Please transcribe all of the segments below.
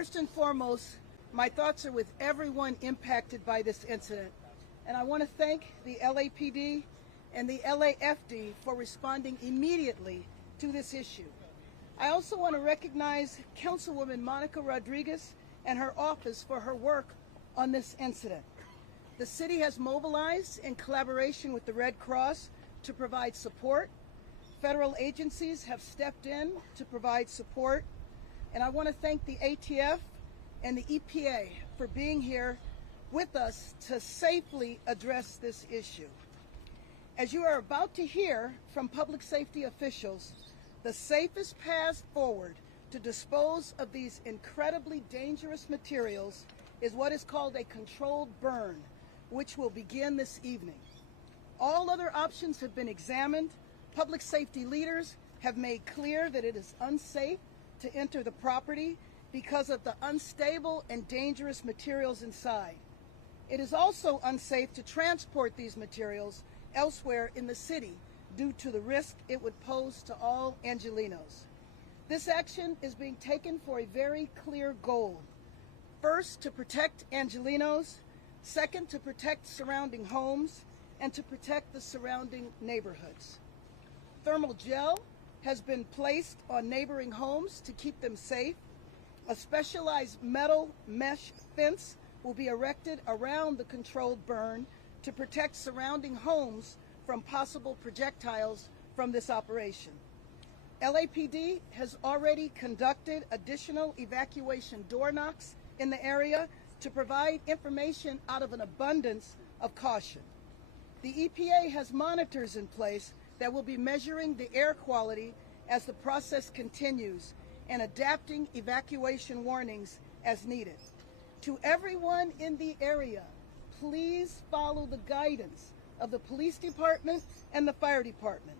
First and foremost, my thoughts are with everyone impacted by this incident, and I want to thank the LAPD and the LAFD for responding immediately to this issue. I also want to recognize Councilwoman Monica Rodriguez and her office for her work on this incident. The city has mobilized in collaboration with the Red Cross to provide support. Federal agencies have stepped in to provide support. And I want to thank the ATF and the EPA for being here with us to safely address this issue. As you are about to hear from public safety officials, the safest path forward to dispose of these incredibly dangerous materials is what is called a controlled burn, which will begin this evening. All other options have been examined. Public safety leaders have made clear that it is unsafe to enter the property because of the unstable and dangerous materials inside. It is also unsafe to transport these materials elsewhere in the city due to the risk it would pose to all Angelenos. This action is being taken for a very clear goal. First, to protect Angelenos. Second, to protect surrounding homes, and to protect the surrounding neighborhoods. Thermal gel has been placed on neighboring homes to keep them safe. A specialized metal mesh fence will be erected around the controlled burn to protect surrounding homes from possible projectiles from this operation. LAPD has already conducted additional evacuation door knocks in the area to provide information out of an abundance of caution. The EPA has monitors in place that will be measuring the air quality as the process continues and adapting evacuation warnings as needed. To everyone in the area, please follow the guidance of the police department and the fire department.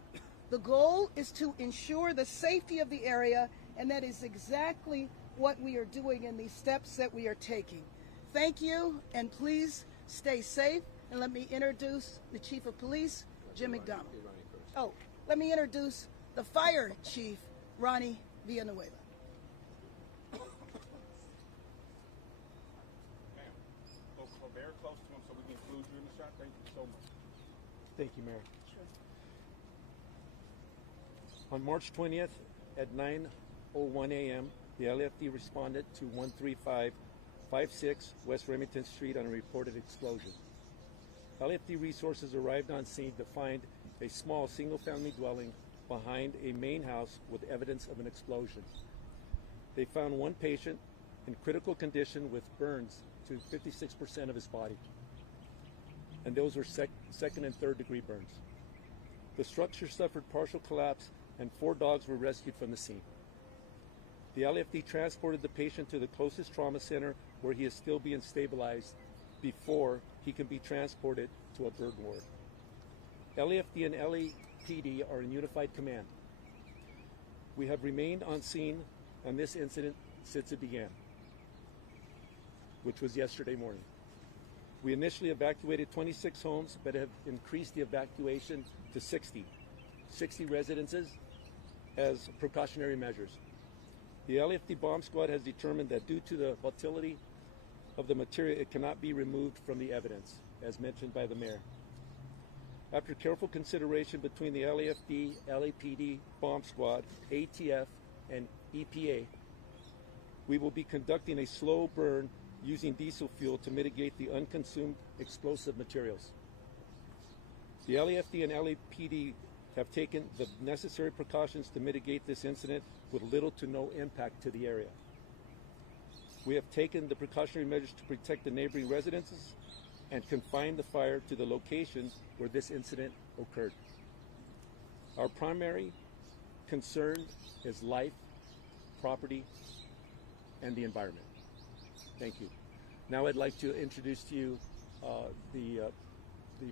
The goal is to ensure the safety of the area, and that is exactly what we are doing in these steps that we are taking. Thank you, and please stay safe. And let me introduce the Chief of Police, Jim McDonald. Oh, let me introduce the Fire Chief, Ronnie Villanueva. Go very close to him so we can include you in the shot. Thank you so much. Thank you, Mayor. Sure. On March 20th at 9:01 a.m., the LFD responded to 13556 West Remington Street on a reported explosion. LFD resources arrived on scene to find a small single-family dwelling behind a main house with evidence of an explosion. They found one patient in critical condition with burns to 56% of his body, and those were second and third degree burns. The structure suffered partial collapse and 4 dogs were rescued from the scene. The LFD transported the patient to the closest trauma center where he is still being stabilized before he can be transported to a burn ward. LAFD and LAPD are in unified command. We have remained on scene on this incident since it began, which was yesterday morning. We initially evacuated 26 homes, but have increased the evacuation to 60 residences as precautionary measures. The LAFD bomb squad has determined that due to the volatility of the material, it cannot be removed from the evidence, as mentioned by the mayor. After careful consideration between the LAFD, LAPD, bomb squad, ATF, and EPA, we will be conducting a slow burn using diesel fuel to mitigate the unconsumed explosive materials. The LAFD and LAPD have taken the necessary precautions to mitigate this incident with little to no impact to the area. We have taken the precautionary measures to protect the neighboring residences and confine the fire to the location where this incident occurred. Our primary concern is life, property, and the environment. Thank you. Now I'd like to introduce to you the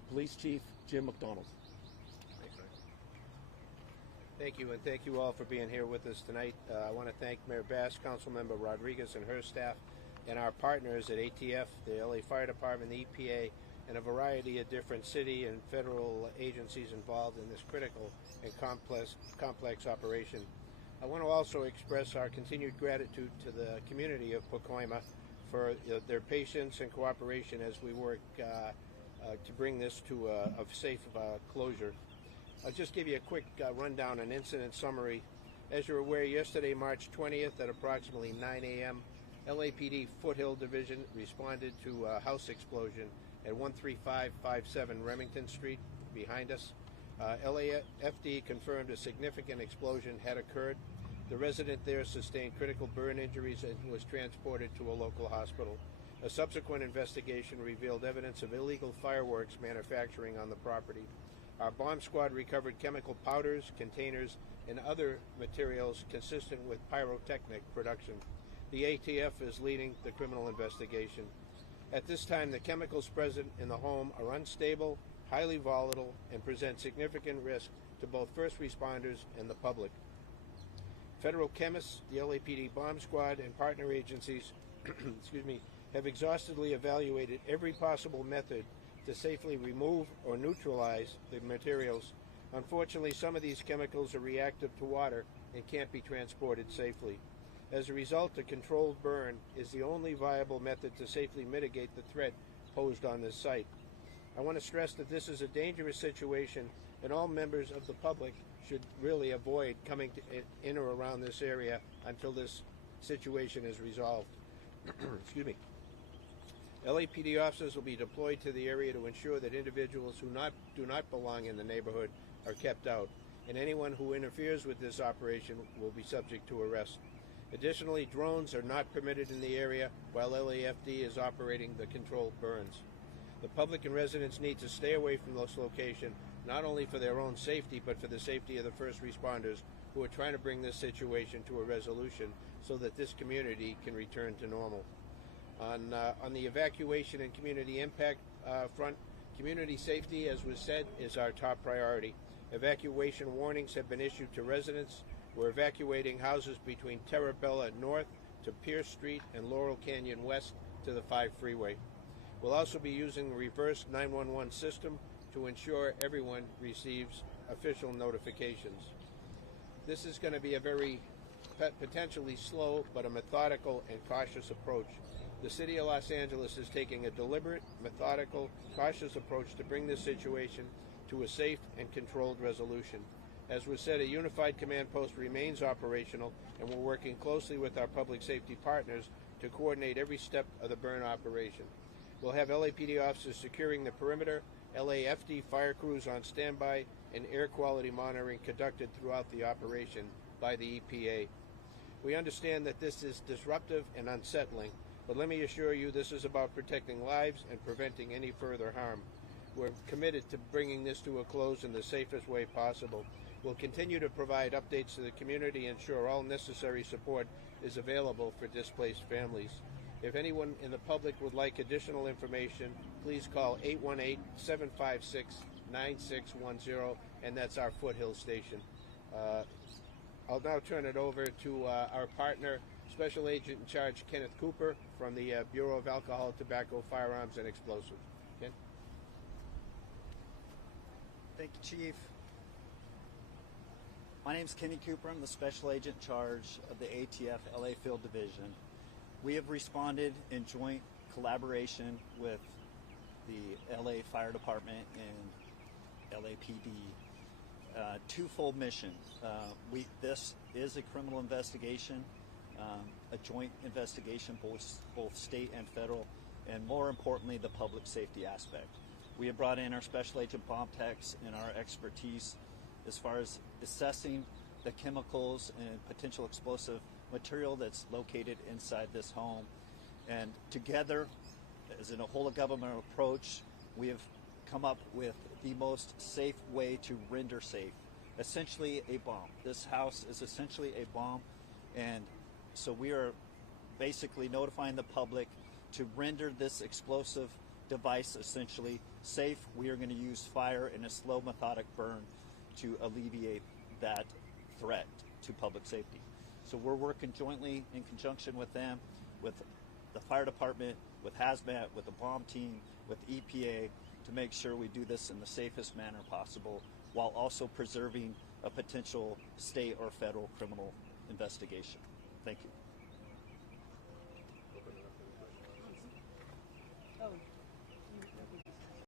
police chief, Jim McDonald. Thank you, and thank you all for being here with us tonight. I want to thank Mayor Bass, Councilmember Rodriguez and her staff, and our partners at ATF, the LA Fire Department, the EPA, and a variety of different city and federal agencies involved in this critical and complex operation. I want to also express our continued gratitude to the community of Pacoima for their patience and cooperation as we work to bring this to a safe closure. I'll just give you a quick rundown and incident summary. As you're aware, yesterday, March 20th, at approximately 9 a.m., LAPD Foothill Division responded to a house explosion at 13557 Remington Street behind us. LAFD confirmed a significant explosion had occurred. The resident there sustained critical burn injuries and was transported to a local hospital. A subsequent investigation revealed evidence of illegal fireworks manufacturing on the property. Our bomb squad recovered chemical powders, containers, and other materials consistent with pyrotechnic production. The ATF is leading the criminal investigation. At this time, the chemicals present in the home are unstable, highly volatile, and present significant risk to both first responders and the public. Federal chemists, the LAPD bomb squad, and partner agencies have exhaustively evaluated every possible method to safely remove or neutralize the materials. Unfortunately, some of these chemicals are reactive to water and can't be transported safely. As a result, a controlled burn is the only viable method to safely mitigate the threat posed on this site. I want to stress that this is a dangerous situation, and all members of the public should really avoid coming in or around this area until this situation is resolved. Excuse me. LAPD officers will be deployed to the area to ensure that individuals who do not belong in the neighborhood are kept out, and anyone who interferes with this operation will be subject to arrest. Additionally, drones are not permitted in the area while LAFD is operating the controlled burns. The public and residents need to stay away from this location, not only for their own safety, but for the safety of the first responders who are trying to bring this situation to a resolution so that this community can return to normal. On the evacuation and community impact front, community safety, as was said, is our top priority. Evacuation warnings have been issued to residents. We're evacuating houses between Terrabella North to Pierce Street and Laurel Canyon West to the 5 freeway. We'll also be using the reverse 911 system to ensure everyone receives official notifications. This is going to be a very potentially slow but a methodical and cautious approach. The City of Los Angeles is taking a deliberate, methodical, cautious approach to bring this situation to a safe and controlled resolution. As was said, a unified command post remains operational, and we're working closely with our public safety partners to coordinate every step of the burn operation. We'll have LAPD officers securing the perimeter, LAFD fire crews on standby, and air quality monitoring conducted throughout the operation by the EPA. We understand that this is disruptive and unsettling, but let me assure you this is about protecting lives and preventing any further harm. We're committed to bringing this to a close in the safest way possible. We'll continue to provide updates to the community and ensure all necessary support is available for displaced families. If anyone in the public would like additional information, please call 818-756-9610, and that's our Foothill station. I'll now turn it over to our partner, Special Agent in Charge Kenneth Cooper from the Bureau of Alcohol, Tobacco, Firearms, and Explosives. Ken? Thank you, Chief. My name is Kenny Cooper. I'm the Special Agent in Charge of the ATF LA Field Division. We have responded in joint collaboration with the LA Fire Department and LAPD. Twofold mission. This is a criminal investigation, a joint investigation, both state and federal, and more importantly, the public safety aspect. We have brought in our Special Agent bomb techs and our expertise as far as assessing the chemicals and potential explosive material that's located inside this home. And together, as in a whole of government approach, we have come up with the most safe way to render safe, essentially a bomb. This house is essentially a bomb, and so we are basically notifying the public to render this explosive device essentially safe. We are going to use fire in a slow, methodic burn to alleviate that threat to public safety. So we're working jointly in conjunction with them, with the fire department, with hazmat, with the bomb team, with EPA, to make sure we do this in the safest manner possible while also preserving a potential state or federal criminal investigation. Thank you.